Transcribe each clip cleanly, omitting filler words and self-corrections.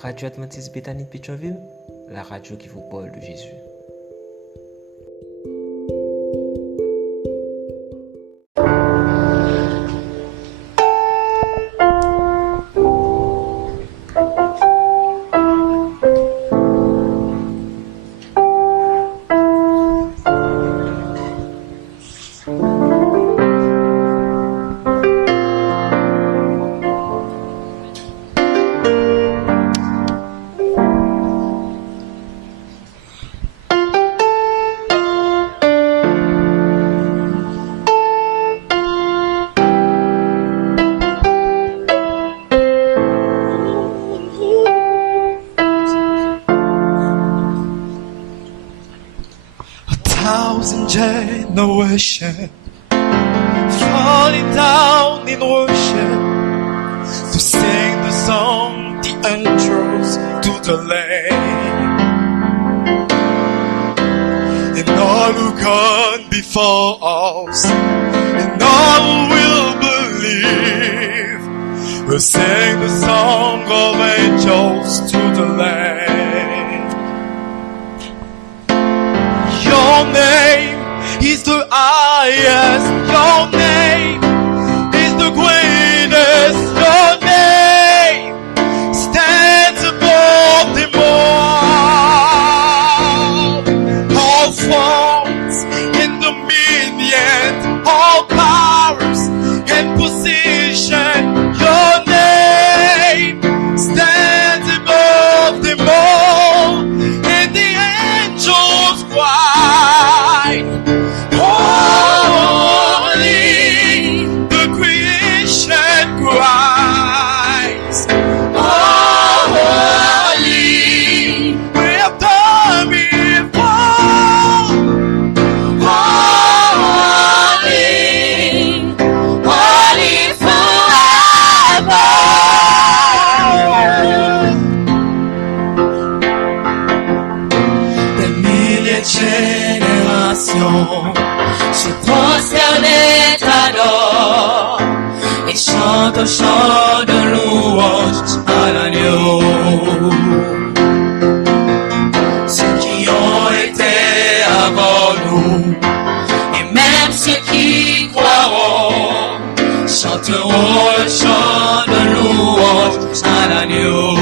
Radio Adventiste Bethany de Pétionville, la radio qui vous parle de Jésus. Generation falling down in worship to sing the song, the angels to the Lamb, and all who gone before us, and all who will believe, will sing the song of angels to the Lamb. Your name is the highest, your name is the greatest, your name stands above them all thrones and dominions, all powers and position, your name stands above them all, and the angels cry, holy, the creation cries, holy, we have done before, holy, holy forever. Des milliers de générations se prosternent et t'adorent et chantent au chant de louange à l'agneau. Ceux qui ont été avant nous et même ceux qui croiront chanteront le chant de louange à l'agneau.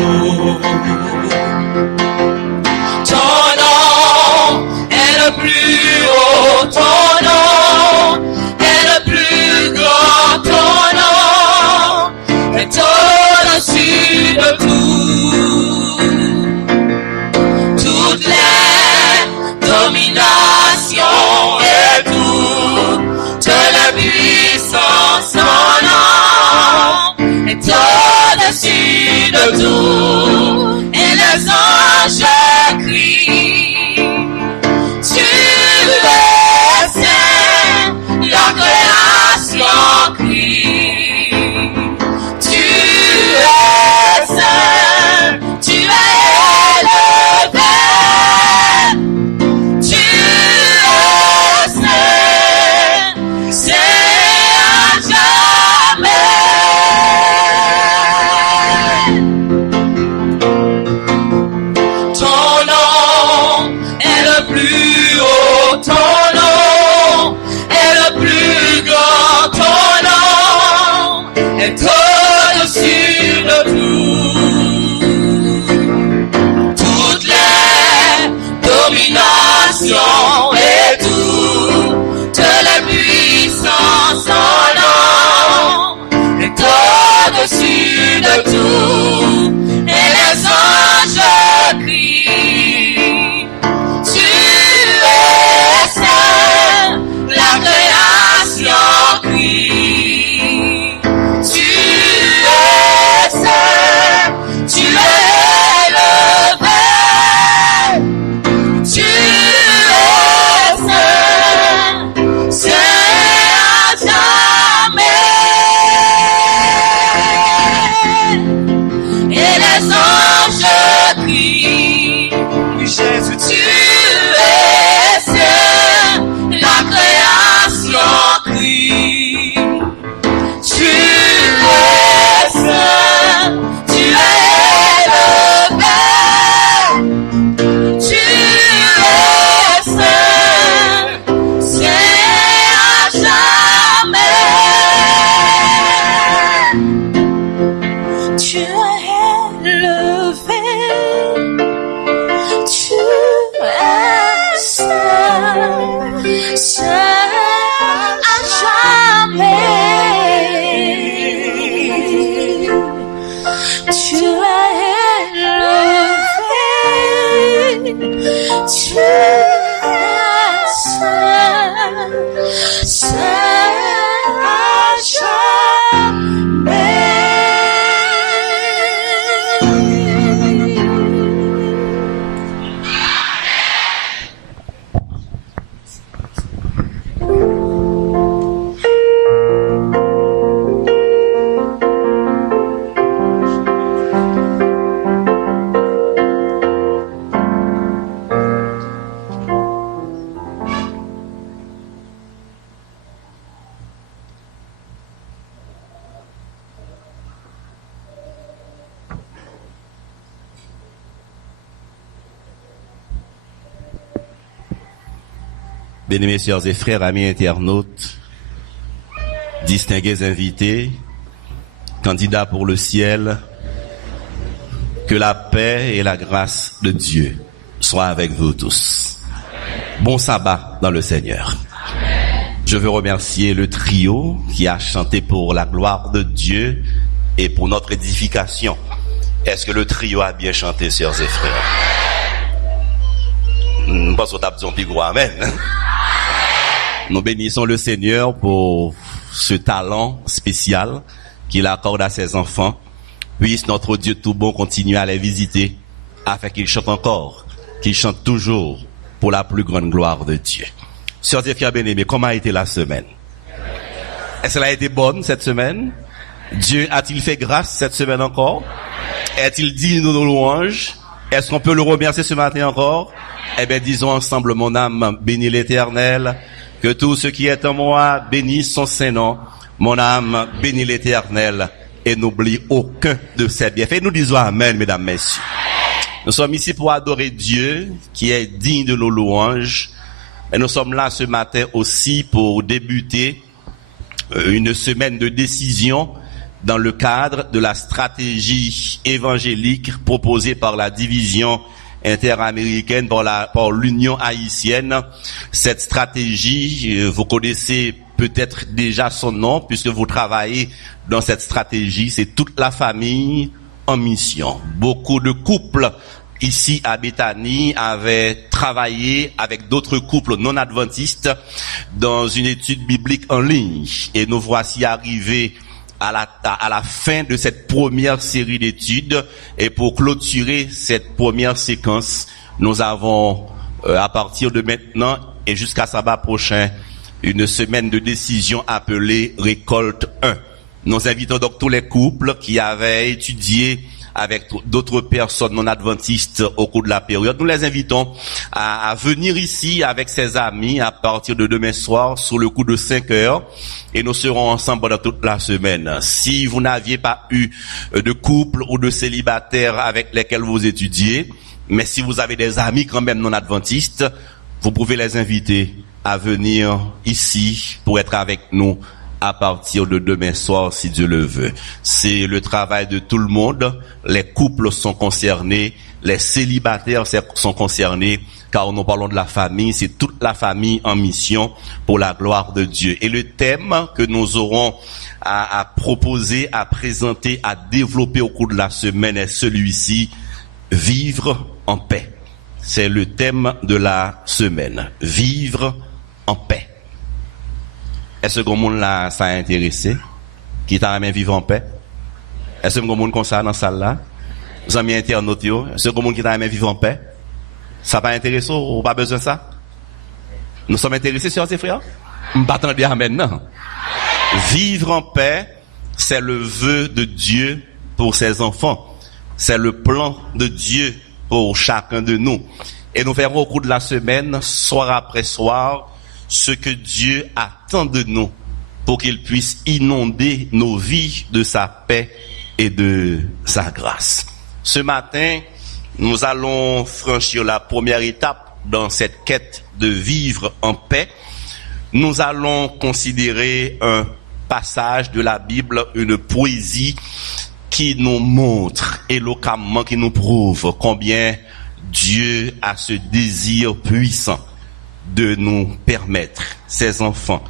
Ton nom est le plus haut, ton nom est le plus grand, ton nom est au-dessus de tout. Toutes les dominations et toute la puissance, ton nom est au-dessus de tout. Et les anges crient, tu es saint, la création crie, tu es saint, tu es élevé, tu es saint, c'est à jamais. Ton nom est le plus haut, ton nom est le plus grand, ton nom est au-dessus de tout. Toutes les dominations et toute la puissance, ton nom est au-dessus de tout. Et les anges crient, tu es saint, la création crie, tu es saint, tu es élevé, tu es saint, c'est à jamais. Et les anges crient, Jésus, tu es saint, la création crie, tu es saint, tu es élevé. tu es élevé, tu es saint à jamais. Bien-aimés sœurs et frères, amis internautes, distingués invités, candidats pour le ciel, que la paix et la grâce de Dieu soient avec vous tous. Bon sabbat dans le Seigneur. Je veux remercier le trio qui a chanté pour la gloire de Dieu et pour notre édification. Est-ce que le trio a bien chanté, sœurs et frères? Je pense qu'on tape son plus gros amen. Nous bénissons le Seigneur pour ce talent spécial qu'il accorde à ses enfants. Puisse notre Dieu tout bon continuer à les visiter afin qu'ils chantent encore, qu'ils chantent toujours pour la plus grande gloire de Dieu. Sœurs et frères bien-aimés, comment a été la semaine? Est-ce qu'elle a été bonne cette semaine? Dieu a-t-il fait grâce cette semaine encore? Est-il digne de nos louanges? Est-ce qu'on peut le remercier ce matin encore? Eh bien, disons ensemble, mon âme bénit l'Éternel. Que tout ce qui est en moi bénisse son Saint-Nom. Mon âme bénit l'Éternel et n'oublie aucun de ses bienfaits. Nous disons amen, mesdames, messieurs. Nous sommes ici pour adorer Dieu qui est digne de nos louanges. Et nous sommes là ce matin aussi pour débuter une semaine de décision dans le cadre de la stratégie évangélique proposée par la division interaméricaine par l'Union haïtienne. Cette stratégie, vous connaissez peut-être déjà son nom puisque vous travaillez dans cette stratégie, c'est toute la famille en mission. Beaucoup de couples ici à Béthanie avaient travaillé avec d'autres couples non adventistes dans une étude biblique en ligne et nous voici arrivés à la fin de cette première série d'études et pour clôturer cette première séquence, nous avons à partir de maintenant et jusqu'à sabbat prochain une semaine de décision appelée Récolte 1. Nous invitons donc tous les couples qui avaient étudié avec d'autres personnes non adventistes au cours de la période. Nous les invitons à venir ici avec ses amis à partir de demain soir sur le coup de 5 heures. Et nous serons ensemble pendant toute la semaine. Si vous n'aviez pas eu de couple ou de célibataire avec lesquels vous étudiez, mais si vous avez des amis quand même non adventistes, vous pouvez les inviter à venir ici pour être avec nous à partir de demain soir, si Dieu le veut. C'est le travail de tout le monde. Les couples sont concernés, les célibataires sont concernés, car nous parlons de la famille, c'est toute la famille en mission pour la gloire de Dieu. Et le thème que nous aurons à proposer, à présenter, à développer au cours de la semaine est celui-ci, vivre en paix. C'est le thème de la semaine, vivre en paix. Est-ce que le monde là, ça a intéressé? Qui t'a même vivre en paix? Est-ce que le monde comme ça dans la salle là? Vous avez mis internautes, est-ce que le monde qui t'a même vivre en paix? Ça va intéresser ou pas besoin de ça? Nous sommes intéressés, sœurs et frères? On va attendre maintenant. Vivre en paix, c'est le vœu de Dieu pour ses enfants. C'est le plan de Dieu pour chacun de nous. Et nous verrons au cours de la semaine, soir après soir, ce que Dieu attend de nous pour qu'il puisse inonder nos vies de sa paix et de sa grâce. Ce matin, nous allons franchir la première étape dans cette quête de vivre en paix. Nous allons considérer un passage de la Bible, une poésie qui nous montre éloquemment, qui nous prouve combien Dieu a ce désir puissant de nous permettre, ses enfants,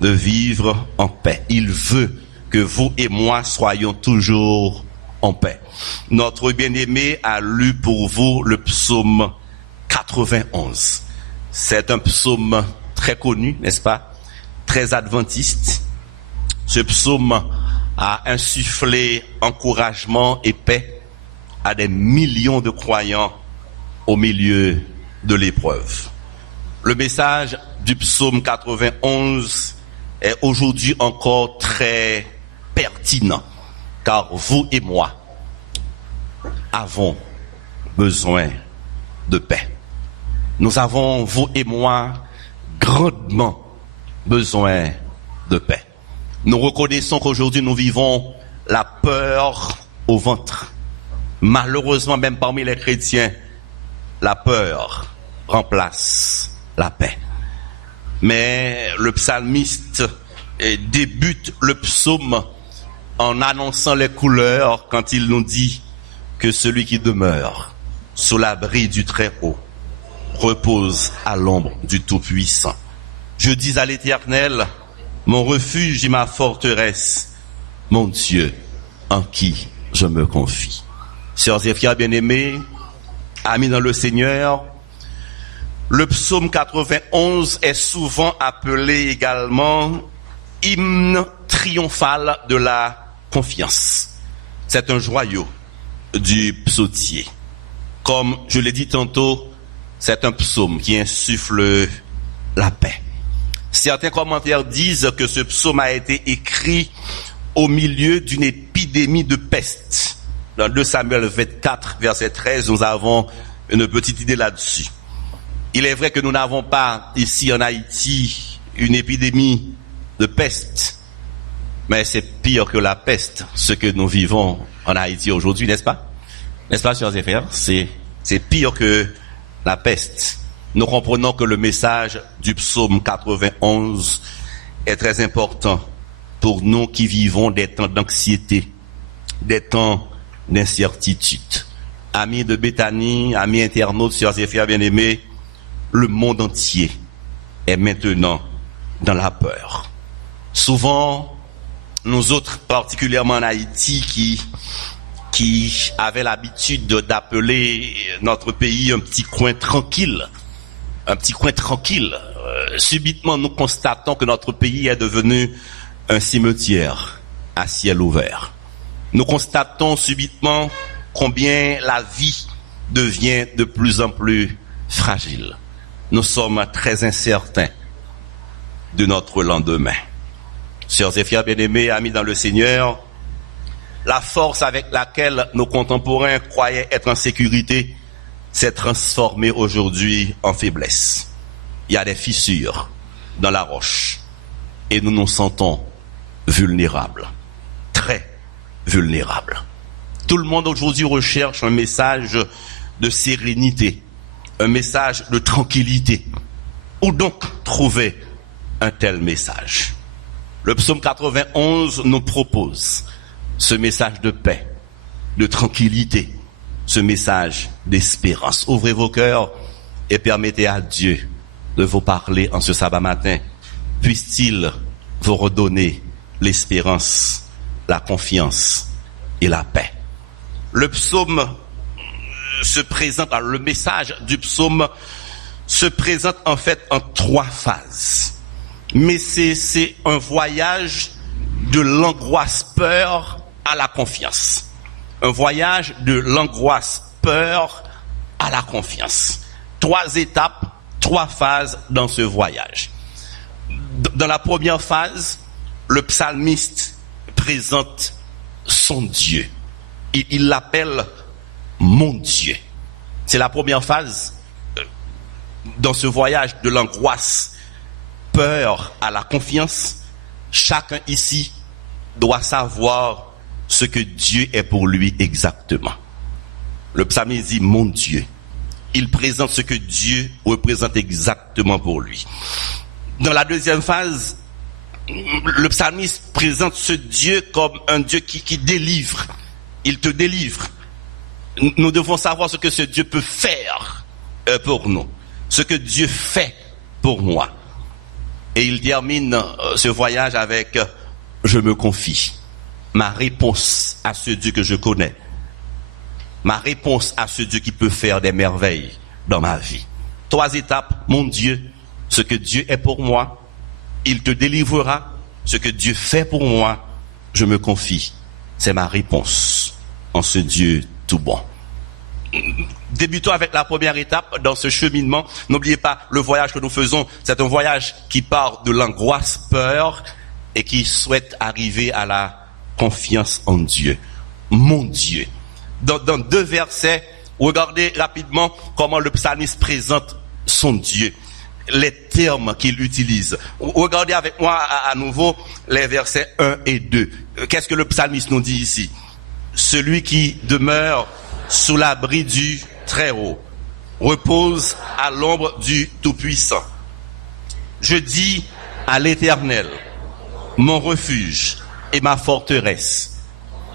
de vivre en paix. Il veut que vous et moi soyons toujours en paix. Notre bien-aimé a lu pour vous le psaume 91. C'est un psaume très connu, n'est-ce pas? Très adventiste. Ce psaume a insufflé encouragement et paix à des millions de croyants au milieu de l'épreuve. Le message du psaume 91 est aujourd'hui encore très pertinent, car vous et moi avons besoin de paix. Nous avons, vous et moi, grandement besoin de paix. Nous reconnaissons qu'aujourd'hui nous vivons la peur au ventre. Malheureusement, même parmi les chrétiens, la peur remplace la paix. Mais le psalmiste débute le psaume en annonçant les couleurs quand il nous dit que celui qui demeure sous l'abri du Très-Haut repose à l'ombre du Tout-Puissant. Je dis à l'Éternel, mon refuge et ma forteresse, mon Dieu, en qui je me confie. Sœurs et frères bien-aimés, amis dans le Seigneur, le psaume 91 est souvent appelé également hymne triomphal de la confiance. C'est un joyau du psautier. Comme je l'ai dit tantôt, c'est un psaume qui insuffle la paix. Certains commentaires disent que ce psaume a été écrit au milieu d'une épidémie de peste. Dans 2 Samuel 24, verset 13, nous avons une petite idée là-dessus. Il est vrai que nous n'avons pas ici en Haïti une épidémie de peste, mais c'est pire que la peste, ce que nous vivons en Haïti aujourd'hui, n'est-ce pas? N'est-ce pas, chers frères? C'est pire que la peste. Nous comprenons que le message du psaume 91 est très important pour nous qui vivons des temps d'anxiété, des temps d'incertitude. Amis de Béthanie, amis internautes, sœurs et frères bien-aimés, le monde entier est maintenant dans la peur. Souvent, nous autres, particulièrement en Haïti, qui avaient l'habitude d'appeler notre pays un petit coin tranquille, subitement nous constatons que notre pays est devenu un cimetière à ciel ouvert. Nous constatons subitement combien la vie devient de plus en plus fragile. Nous sommes très incertains de notre lendemain. Sœurs et frères bien-aimés, amis dans le Seigneur, la force avec laquelle nos contemporains croyaient être en sécurité s'est transformée aujourd'hui en faiblesse. Il y a des fissures dans la roche et nous nous sentons vulnérables, très vulnérables. Tout le monde aujourd'hui recherche un message de sérénité, un message de tranquillité. Où donc trouver un tel message? Le psaume 91 nous propose ce message de paix, de tranquillité, ce message d'espérance. Ouvrez vos cœurs et permettez à Dieu de vous parler en ce sabbat matin. Puisse-t-il vous redonner l'espérance, la confiance et la paix. Le psaume se présente, le message du psaume se présente en fait en 3 phases. Mais c'est un voyage de l'angoisse peur à la confiance. Un voyage de l'angoisse peur à la confiance. 3 étapes, 3 phases dans ce voyage. Dans la première phase, le psalmiste présente son Dieu. Il l'appelle mon Dieu. C'est la première phase dans ce voyage de l'angoisse peur à la confiance. Chacun ici doit savoir ce que Dieu est pour lui exactement. Le psalmiste dit mon Dieu. Il présente ce que Dieu représente exactement pour lui. Dans la deuxième phase, le psalmiste présente ce Dieu comme un Dieu qui délivre. Il te délivre. Nous devons savoir ce que ce Dieu peut faire pour nous. Ce que Dieu fait pour moi. Et il termine ce voyage avec « Je me confie ». ma réponse à ce Dieu que je connais, ma réponse à ce Dieu qui peut faire des merveilles dans ma vie. 3 étapes, mon Dieu, ce que Dieu est pour moi, il te délivrera. Ce que Dieu fait pour moi, je me confie. C'est ma réponse en ce Dieu tout bon. Débutons avec la première étape dans ce cheminement. N'oubliez pas, le voyage que nous faisons, c'est un voyage qui part de l'angoisse, peur, et qui souhaite arriver à la confiance en Dieu. Mon Dieu. Dans 2 versets, regardez rapidement comment le psalmiste présente son Dieu, les termes qu'il utilise. Regardez avec moi à nouveau les versets 1 et 2. Qu'est-ce que le psalmiste nous dit ici? Celui qui demeure sous l'abri du Très-Haut repose à l'ombre du Tout-Puissant. Je dis à l'Éternel, mon refuge et ma forteresse,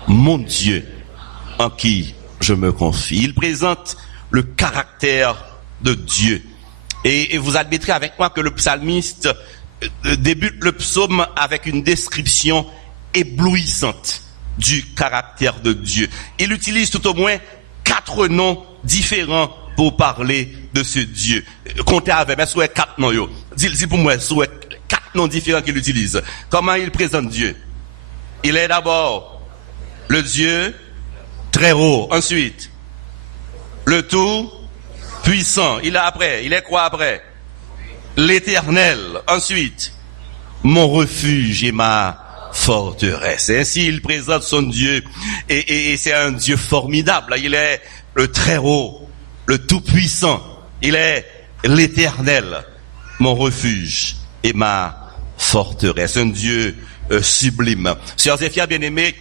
mon Dieu en qui je me confie. Il présente le caractère de Dieu. Et vous admettrez avec moi que le psalmiste débute le psaume avec une description éblouissante du caractère de Dieu. Il utilise tout au moins 4 noms différents pour parler de ce Dieu. Comptez avec, mais soit 4 noms, yo. Dis pour moi, soit 4 noms différents qu'il utilise. Comment il présente Dieu? Il est d'abord le Dieu très haut. Ensuite, le tout puissant. Il est après. Il est quoi après? L'Éternel. Ensuite, mon refuge et ma forteresse. Ainsi, il présente son Dieu. Et c'est un Dieu formidable. Il est le très haut, le tout puissant. Il est l'Éternel, mon refuge et ma forteresse. Un Dieu sublime. Sœurs et frères bien-aimés,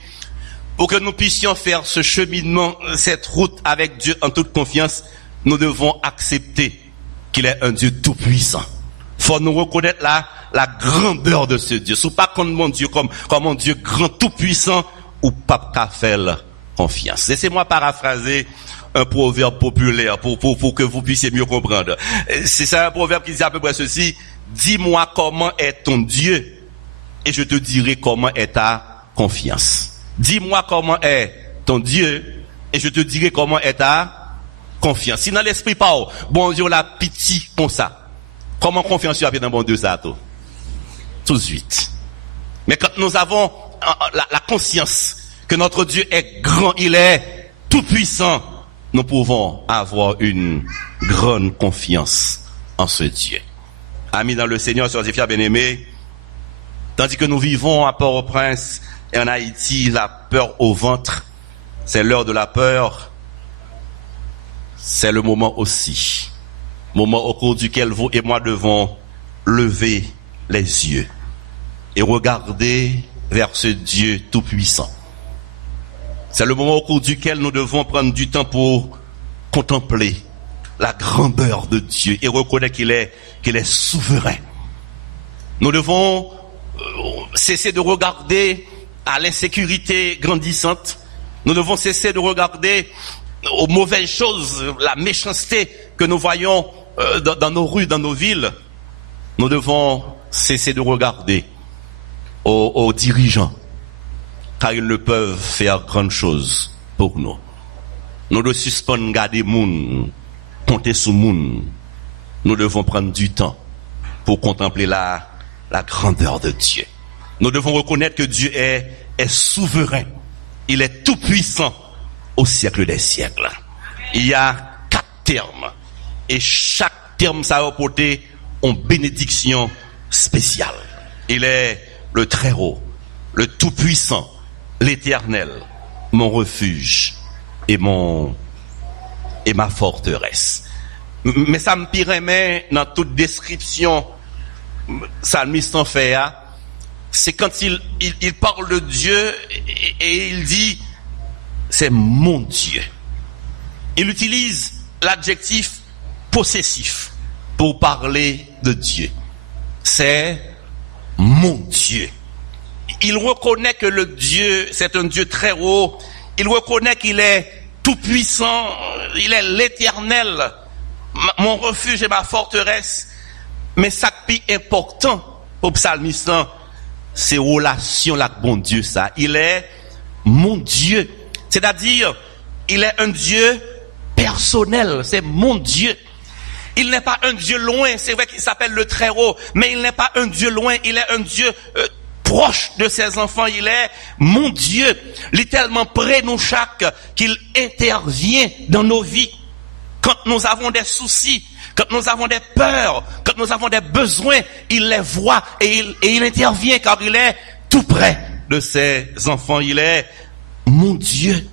pour que nous puissions faire ce cheminement, cette route avec Dieu en toute confiance, nous devons accepter qu'il est un Dieu tout puissant. Faut nous reconnaître la grandeur de ce Dieu. Si pas comme mon Dieu, comme un Dieu grand, tout puissant, ou pas qu'à faire confiance. Laissez-moi paraphraser un proverbe populaire pour que vous puissiez mieux comprendre. C'est un proverbe qui dit à peu près ceci: dis-moi comment est ton Dieu et je te dirai comment est ta confiance. Dis-moi comment est ton Dieu et je te dirai comment est ta confiance. Si dans l'esprit pas, bon Dieu la pitié comme ça. Comment confiance tu as dans bon Dieu ça tout de suite. Mais quand nous avons la conscience que notre Dieu est grand, il est tout puissant, nous pouvons avoir une grande confiance en ce Dieu. Amis dans le Seigneur, sœurs et frères bien-aimés, tandis que nous vivons à Port-au-Prince et en Haïti, la peur au ventre, c'est l'heure de la peur, c'est le moment aussi, moment au cours duquel vous et moi devons lever les yeux et regarder vers ce Dieu tout-puissant. C'est le moment au cours duquel nous devons prendre du temps pour contempler la grandeur de Dieu et reconnaître qu'il est souverain. Nous devons cesser de regarder à l'insécurité grandissante. Nous devons cesser de regarder aux mauvaises choses, la méchanceté que nous voyons dans nos rues, dans nos villes. Nous devons cesser de regarder aux dirigeants, car ils ne peuvent faire grande chose pour nous. Nous devons suspendre, garder moun, compter sur moun. Nous devons prendre du temps pour contempler la grandeur de Dieu. Nous devons reconnaître que Dieu est souverain. Il est tout puissant au siècle des siècles. Il y a 4 termes. Et chaque terme ça a apporté une bénédiction spéciale. Il est le très haut, le tout puissant, l'Éternel, mon refuge et ma forteresse. Mais ça me pirait, mais dans toute description, psalmiste en fait, c'est quand il parle de Dieu et il dit, c'est mon Dieu. Il utilise l'adjectif possessif pour parler de Dieu. C'est mon Dieu. Il reconnaît que le Dieu, c'est un Dieu très haut. Il reconnaît qu'il est tout puissant. Il est l'Éternel, mon refuge et ma forteresse. Mais ça qui est important pour le psalmiste, c'est relation avec bon Dieu ça. Il est mon Dieu. C'est-à-dire, il est un Dieu personnel, c'est mon Dieu. Il n'est pas un Dieu loin, c'est vrai qu'il s'appelle le Très-Haut, mais il n'est pas un Dieu loin, il est un Dieu proche de ses enfants, il est mon Dieu. Il est tellement près de nous chaque qu'il intervient dans nos vies. Quand nous avons des soucis, quand nous avons des peurs, quand nous avons des besoins, il les voit et il intervient car il est tout près de ses enfants. Il est mon Dieu.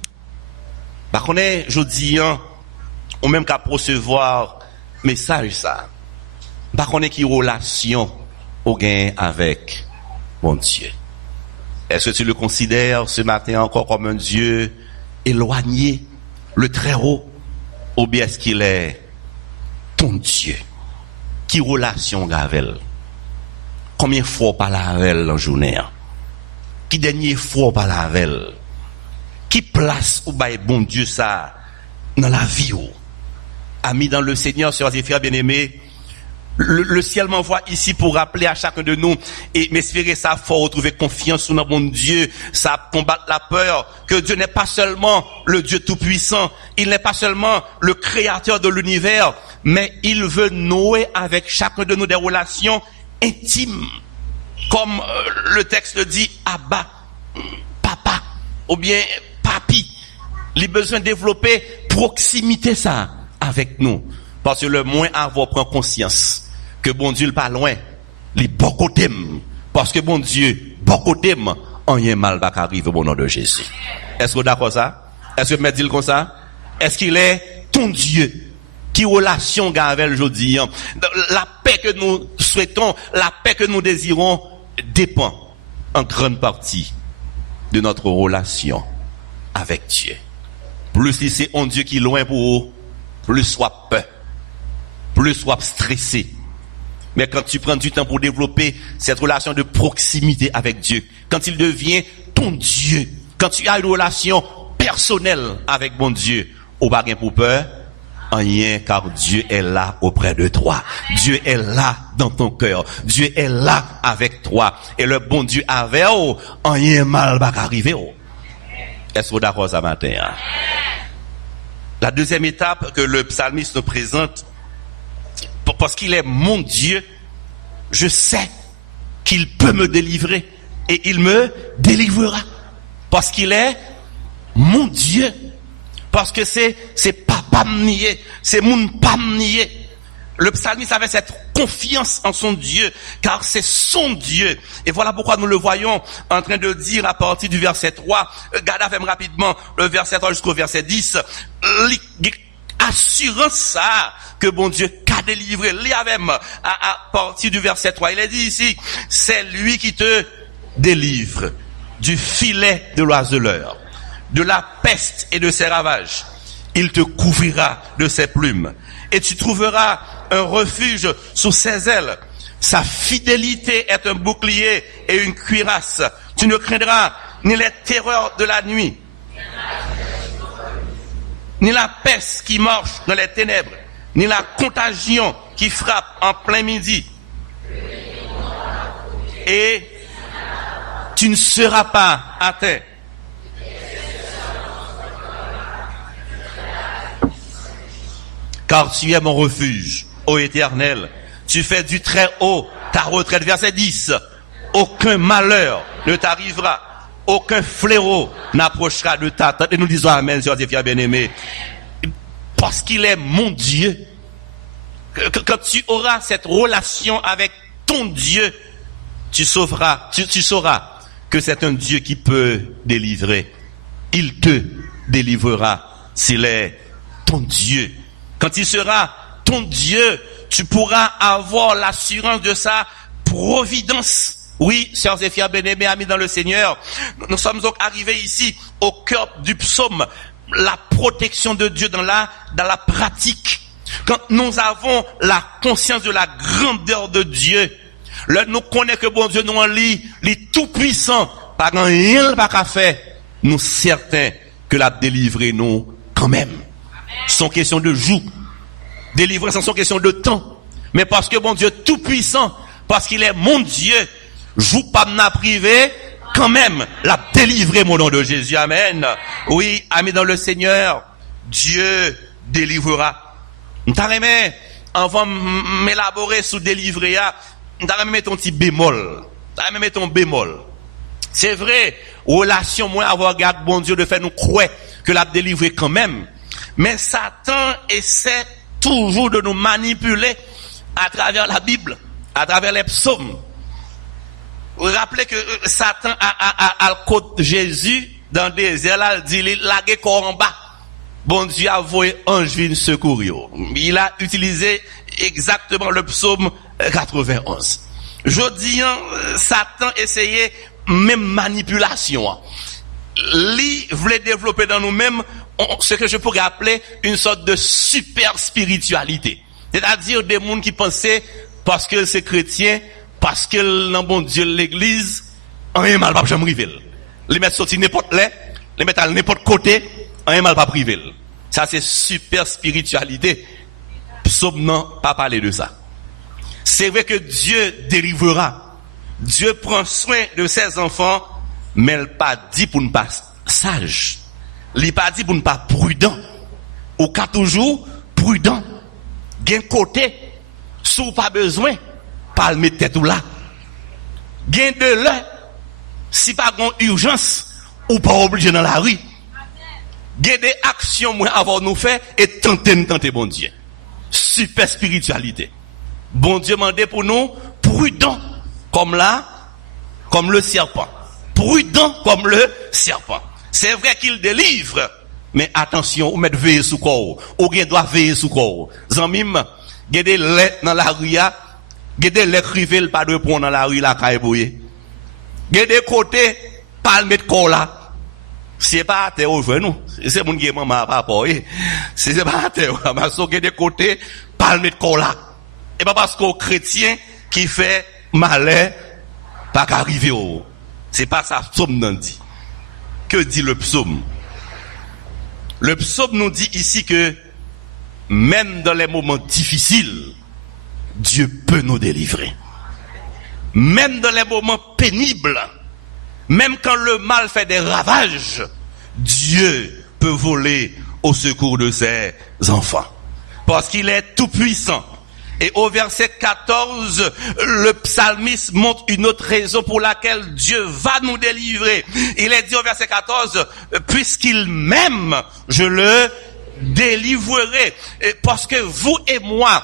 Bah, qu'on est, je dis, ou même qu'à recevoir message ça. Bah, qu'on est qui relation au gain avec mon Dieu. Est-ce que tu le considères ce matin encore comme un Dieu éloigné, le Très-Haut, ou bien est-ce qu'il est ton Dieu? Qui relation avec elle? Combien de fois parler avec elle en journée? Qui dernière fois parler avec elle? Qui place ou bail bon Dieu ça dans la vie ou? Amis dans le Seigneur, sœurs et frères bien-aimés, le ciel m'envoie ici pour rappeler à chacun de nous et m'espérer ça fort, retrouver confiance dans mon Dieu, ça combattre la peur, que Dieu n'est pas seulement le Dieu tout-puissant, il n'est pas seulement le créateur de l'univers, mais il veut nouer avec chacun de nous des relations intimes. Comme le texte dit, Abba, papa, ou bien papi. Il a besoin de développer proximité ça avec nous. Parce que le moins avoir prend conscience que bon Dieu n'est pas loin, il est beaucoup t'aime. Parce que bon Dieu, beaucoup t'aime, rien mal va arriver au nom de Jésus. Est-ce que vous d'accord ça? Est-ce que vous me dites comme ça? Est-ce qu'il est ton Dieu? Qui relation avec aujourd'hui? La paix que nous souhaitons, la paix que nous désirons dépend en grande partie de notre relation avec Dieu. Plus c'est un Dieu qui est loin pour vous, plus soit peur, plus soit stressé. Mais quand tu prends du temps pour développer cette relation de proximité avec Dieu, quand il devient ton Dieu, quand tu as une relation personnelle avec mon Dieu, au pas pour peur, rien, car Dieu est là auprès de toi. Dieu est là dans ton cœur. Dieu est là avec toi. Et le bon Dieu avec vous, rien mal va arriver. Est-ce que vous êtes d'accord ce matin? La deuxième étape que le psalmiste nous présente, parce qu'il est mon Dieu, je sais qu'il peut me délivrer et il me délivrera. Parce qu'il est mon Dieu. Parce que c'est papa m'nier, c'est mon papa m'nier. Le psalmiste avait cette confiance en son Dieu, car c'est son Dieu. Et voilà pourquoi nous le voyons en train de dire à partir du verset 3, regardez avec rapidement le verset 3 jusqu'au verset 10, assurance ça, que bon Dieu qu'a délivré, lis avec à partir du verset 3. Il est dit ici, c'est lui qui te délivre du filet de l'oiseleur, de la peste et de ses ravages. Il te couvrira de ses plumes et tu trouveras un refuge sous ses ailes. Sa fidélité est un bouclier et une cuirasse. Tu ne craindras ni les terreurs de la nuit, ni la peste qui marche dans les ténèbres, ni la contagion qui frappe en plein midi. Et tu ne seras pas atteint. Car tu es mon refuge, ô Éternel. Tu fais du Très-Haut ta retraite. Verset 10. Aucun malheur ne t'arrivera. Aucun fléau n'approchera de ta tente. Et nous disons amen, sœurs et frères bien-aimés. Parce qu'il est mon Dieu. Quand tu auras cette relation avec ton Dieu, tu sauras que c'est un Dieu qui peut délivrer. Il te délivrera s'il est ton Dieu. Quand il sera ton Dieu, tu pourras avoir l'assurance de sa providence. Oui, sœurs et frères bien-aimés, amis dans le Seigneur, nous sommes donc arrivés ici au cœur du psaume, la protection de Dieu dans la pratique. Quand nous avons la conscience de la grandeur de Dieu, là nous connaissons que bon Dieu nous en lit, les tout puissants, pas rien pas qu'à faire, nous certains que la délivrer nous quand même. Sans question de jour, délivrance sans question de temps, mais parce que bon Dieu tout puissant, parce qu'il est mon Dieu, joue pas m'a privé, quand même l'a délivré mon nom de Jésus. Amen. Oui, amis dans le Seigneur, Dieu délivrera. T'as aimé, avant m'élaborer sous délivrer, t'as aimé ton petit bémol. T'as aimé ton bémol. C'est vrai, relation moi avoir garde bon Dieu de faire nous croire que l'a délivré quand même. Mais Satan essaie toujours de nous manipuler à travers la Bible, à travers les psaumes. Vous vous rappelez que Satan a le côté Jésus dans le désert, là, il dit, lagué corps en bas. Bon Dieu a envoyé ange vin secourir. Il a utilisé exactement le psaume 91. Je dis, Satan essayait même manipulation. Lui voulait développer dans nous-mêmes ce que je pourrais appeler une sorte de super spiritualité. C'est-à-dire des gens qui pensaient, parce que c'est chrétien, parce que le bon Dieu l'église, rien mal pas jamais privé. Les mettre sortir n'importe là, les mettre à n'importe côté, rien mal pas privé. Ça c'est super spiritualité. Psaume non, pas parler de ça. C'est vrai que Dieu délivrera. Dieu prend soin de ses enfants, mais il pas dit pour ne pas sage. Il pas dit pour ne pas prudent. Ou qu'à toujours prudent. Gain côté, sous pas besoin, pas le mettre tête ou là. Gain de là, si pas gon urgence, ou pas obligé dans la rue. Gain des actions moi avoir nous fait et tenter bon Dieu. Super spiritualité. Bon Dieu mandé pour nous prudent comme là, comme le serpent. Prudent comme le serpent. C'est vrai qu'il délivre, mais attention, ou mettre veiller sous corps, ou bien doit veiller sous corps. Zanmim, gade lait dans la rue, gade lait crivel pas de pont dans la rue la caille. Gade côté, pas le mettre corps là. C'est pas à terre ouvre nous. C'est mon qui maman papa. C'est pas à terre. Mais so gade côté, pas le mettre corps là. Et pas parce qu'au chrétien qui fait malheur, pas qu'arriver au. C'est pas ça psaume nous dit. Que dit le psaume? Le psaume nous dit ici que même dans les moments difficiles, Dieu peut nous délivrer. Même dans les moments pénibles, même quand le mal fait des ravages, Dieu peut voler au secours de ses enfants. Parce qu'il est tout puissant. Et au verset 14, le psalmiste montre une autre raison pour laquelle Dieu va nous délivrer. Il est dit au verset 14, puisqu'il m'aime, je le délivrerai. Et parce que vous et moi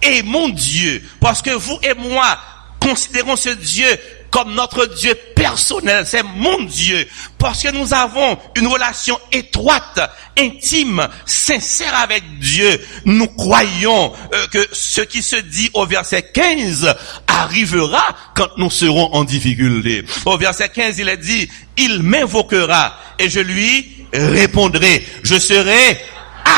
aimons Dieu, parce que vous et moi considérons ce Dieu comme notre Dieu personnel, c'est mon Dieu, parce que nous avons une relation étroite, intime, sincère avec Dieu. Nous croyons que ce qui se dit au verset 15 arrivera quand nous serons en difficulté. Au verset 15, il est dit, il m'invoquera et je lui répondrai. Je serai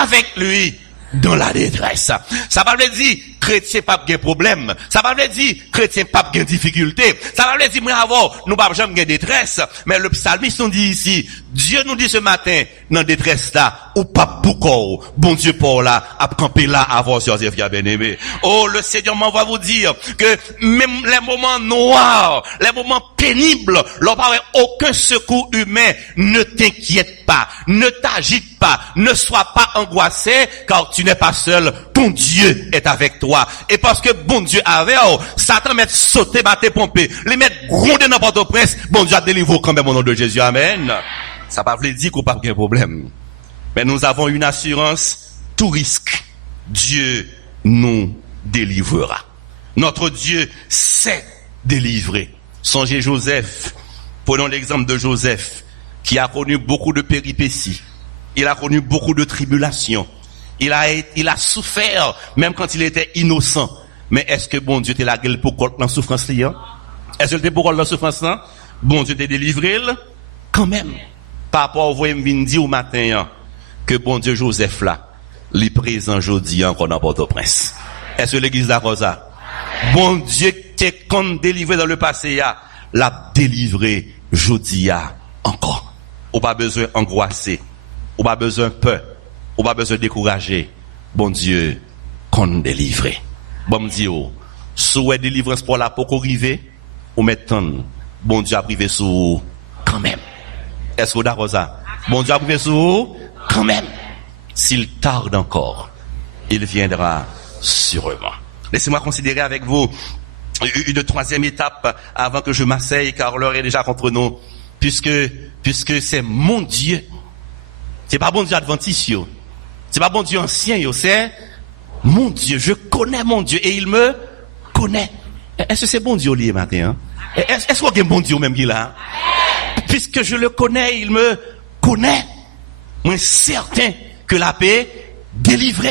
avec lui dans la détresse. Ça va dire chrétien pas de problème. Ça va dire chrétien pas de difficulté. Ça va dire moi avant nous pas jamais de détresse. Mais le psalmiste nous dit ici, Dieu nous dit ce matin dans détresse là ou pas beaucoup. Bon Dieu pour là à camper là avant sur ses frères bien-aimés. Oh le Seigneur m'envoie vous dire que même les moments noirs, les moments pénibles, leur pas aucun secours humain, ne t'inquiète pas, ne t'agite pas, ne sois pas angoissé car tu n'es pas seul. Ton Dieu est avec toi. Et parce que bon Dieu avait, Satan met sauter, battre, pomper, les mettre gronder dans Port-au-Prince, bon Dieu a délivré quand même au nom de Jésus. Amen. Ça ne veut pas dire qu'on n'a pas de problème. Mais nous avons une assurance, tout risque, Dieu nous délivrera. Notre Dieu sait délivrer. Songez Joseph. Prenons l'exemple de Joseph, qui a connu beaucoup de péripéties. Il a connu beaucoup de tribulations. Il a souffert, même quand il était innocent. Mais est-ce que bon Dieu t'a la gueule pour la souffrance là? Est-ce que t'es pour la souffrance là? Bon Dieu t'a délivré quand même. Par rapport au voyage vindi au matin, que bon Dieu Joseph là, les présent aujourd'hui encore dans Port-au-Prince. Est-ce que l'église d'accord ça? Bon Dieu t'es compte délivré dans le passé, l'a délivré aujourd'hui encore. Ou pas besoin angoissé, ou pas besoin peur. Ou pas besoin de décourager. Bon Dieu, qu'on délivre. Bon Dieu, souhait délivrance pour la pour arriver, ou maintenant, bon Dieu a privé sur vous quand même. Est-ce que vous d'accord ça? Bon Dieu a privé sur vous quand même. S'il tarde encore, il viendra sûrement. Laissez-moi considérer avec vous une troisième étape avant que je m'asseye, car l'heure est déjà contre nous. Puisque c'est mon Dieu. C'est pas bon Dieu adventiste, c'est pas bon Dieu ancien, c'est mon Dieu. Je connais mon Dieu et il me connaît. Est-ce que c'est bon Dieu lié matin? Est-ce qu'il y a un bon Dieu même qui est là? Puisque je le connais, il me connaît. Moi, certain que la paix délivre.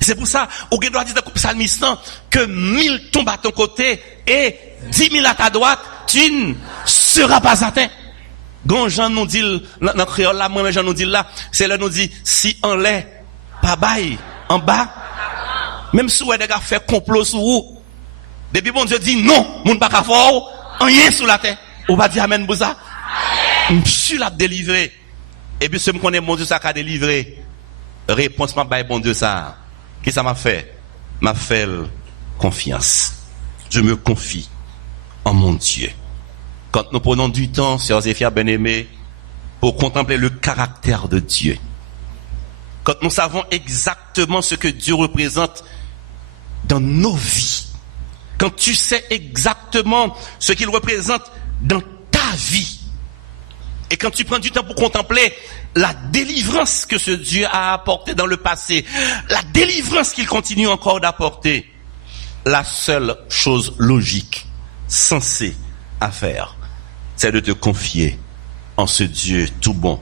C'est pour ça, au doit dire au psalmiste que 1000 tombent à ton côté et 10 000 à ta droite, tu ne seras pas atteint. Quand Jean nous dit, dans créole là, moi, Jean nous dit là, c'est là nous dit, si on l'est, pas bail, en bas, même si vous avez des gars fait complot sur vous, depuis bon Dieu dit non, mon pas qu'à fort, rien sous la terre. On va dire amen pour ça. Je suis là délivré. Et puis, ce que je connais, mon Dieu, ça a délivré. Réponse, ma bail, bon Dieu, ça. Qu'est-ce que ça m'a fait? M'a fait confiance. Je me confie en mon Dieu. Quand nous prenons du temps, sœurs et frères bien-aimés, pour contempler le caractère de Dieu, quand nous savons exactement ce que Dieu représente dans nos vies, quand tu sais exactement ce qu'il représente dans ta vie, et quand tu prends du temps pour contempler la délivrance que ce Dieu a apportée dans le passé, la délivrance qu'il continue encore d'apporter, la seule chose logique, sensée à faire, c'est de te confier en ce Dieu tout bon,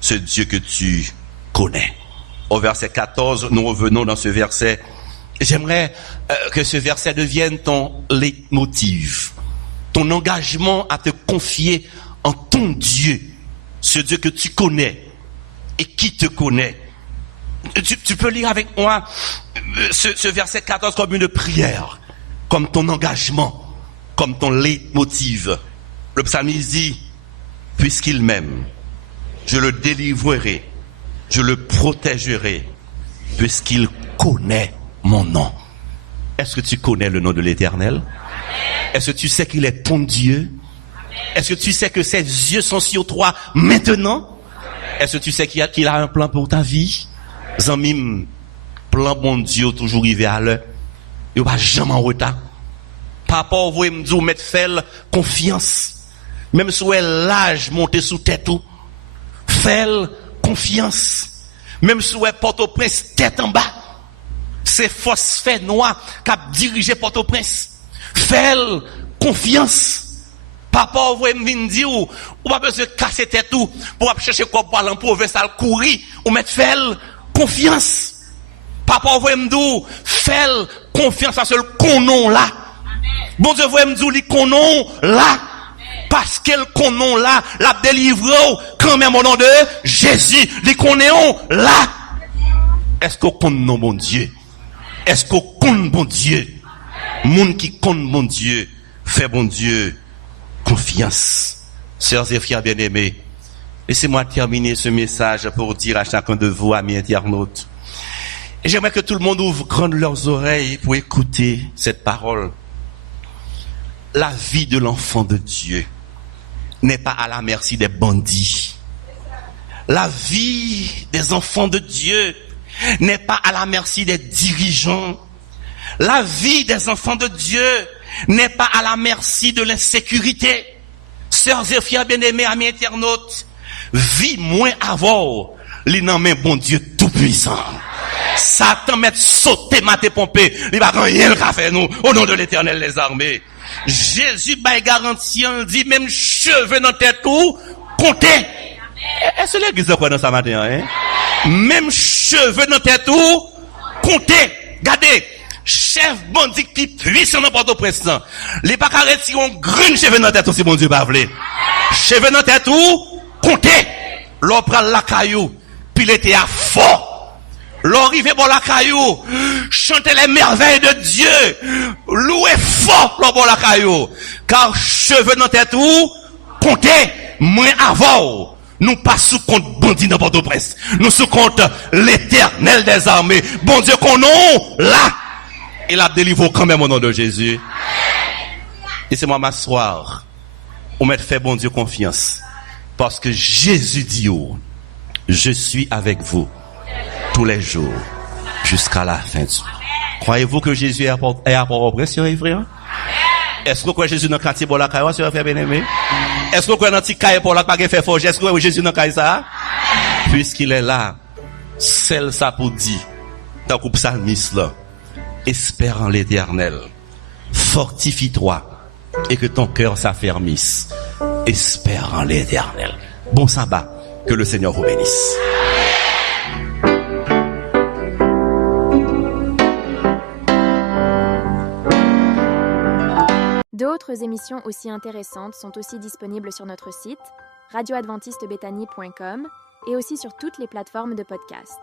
ce Dieu que tu connais. Au verset 14, nous revenons dans ce verset. J'aimerais que ce verset devienne ton leitmotiv, ton engagement à te confier en ton Dieu, ce Dieu que tu connais et qui te connaît. Tu peux lire avec moi ce verset 14 comme une prière, comme ton engagement, comme ton leitmotiv. Le psalmiste dit, puisqu'il m'aime, je le délivrerai, je le protégerai, puisqu'il connaît mon nom. Est-ce que tu connais le nom de l'Éternel? Est-ce que tu sais qu'il est ton Dieu? Est-ce que tu sais que ses yeux sont sur toi maintenant? Est-ce que tu sais qu'il a un plan pour ta vie? Zamim, plan bon Dieu toujours arrivé à l'heure. Il va jamais en retard. Papa, vous voyez me dire, mettre fait confiance. Même si l'âge monté sous tête ou. Fait confiance. Même si Port-au-Prince tête en bas. C'est phosphète noir qui a dirigé Port-au-Prince. Fait confiance. Papa, vous voyez me dire, ou pas besoin de casser tête ou pour chercher quoi pour aller en province, à courir, ou mettre fait confiance. Papa, vous voyez me dire, fait confiance à ce qu'on là. Bon Dieu, vous voyez me dire, les qu'on là. Parce qu'elle connaît là, la délivre quand même au nom de Jésus. Les connaît là. Est-ce qu'on connaît mon Dieu? Est-ce qu'on connaît bon Dieu? Monde qui connaît mon Dieu, fait bon Dieu confiance. Sœurs et frères bien-aimés, laissez-moi terminer ce message pour dire à chacun de vous, amis internautes, et j'aimerais que tout le monde ouvre grand leurs oreilles pour écouter cette parole. La vie de l'enfant de Dieu n'est pas à la merci des bandits. La vie des enfants de Dieu n'est pas à la merci des dirigeants. La vie des enfants de Dieu n'est pas à la merci de l'insécurité. Sœurs et frères bien-aimés, amis internautes, vie moins avant, les nommés bon Dieu tout-puissant. Satan met sauter, mater, pomper, il va rien faire nous, au nom de l'Éternel des armées. Jésus bail garantie, on dit même cheveux dans tête tout, comptez. Est-ce que l'église quoi dans ce matin, hein? Même cheveux dans tête tout, comptez. Regardez, chef bandit qui puissant dans Port-au-Prince, les pas qu'à retirer un grand cheveux dans tête tout, si bon Dieu pas voulu. Cheveux dans tête tout, comptez. L'on prend la caillou, puis il était à fort. L'arrivée pour la caillou, chanter les merveilles de Dieu, louer fort pour la caillou, car cheveux dans tête ou, comptez, moins avant, nous pas sous compte bandit dans Port-au-Prince, nous sous compte l'Éternel des armées, bon Dieu qu'on a, là, il a délivré quand même au nom de Jésus. Laissez-moi m'asseoir, On met fait bon Dieu confiance. Parce que Jésus dit, oh, je suis avec vous tous les jours jusqu'à la fin du monde. Croyez-vous que Jésus est à Port-au-Prince, frère? Est-ce que vous croyez Jésus dans le quartier pour la caille, frère bien-aimé? Est-ce que vous croyez dans le petit caille pour la caille fait fort? Est-ce que vous croyez Jésus dans le caille ça? Puisqu'il est là, celle ça pour dire, dans le psalmiste là, espère en l'Éternel, fortifie-toi et que ton cœur s'affermisse. Espère en l'Éternel. Bon sabbat, que le Seigneur vous bénisse. D'autres émissions aussi intéressantes sont aussi disponibles sur notre site radioadventistebethany.com et aussi sur toutes les plateformes de podcast.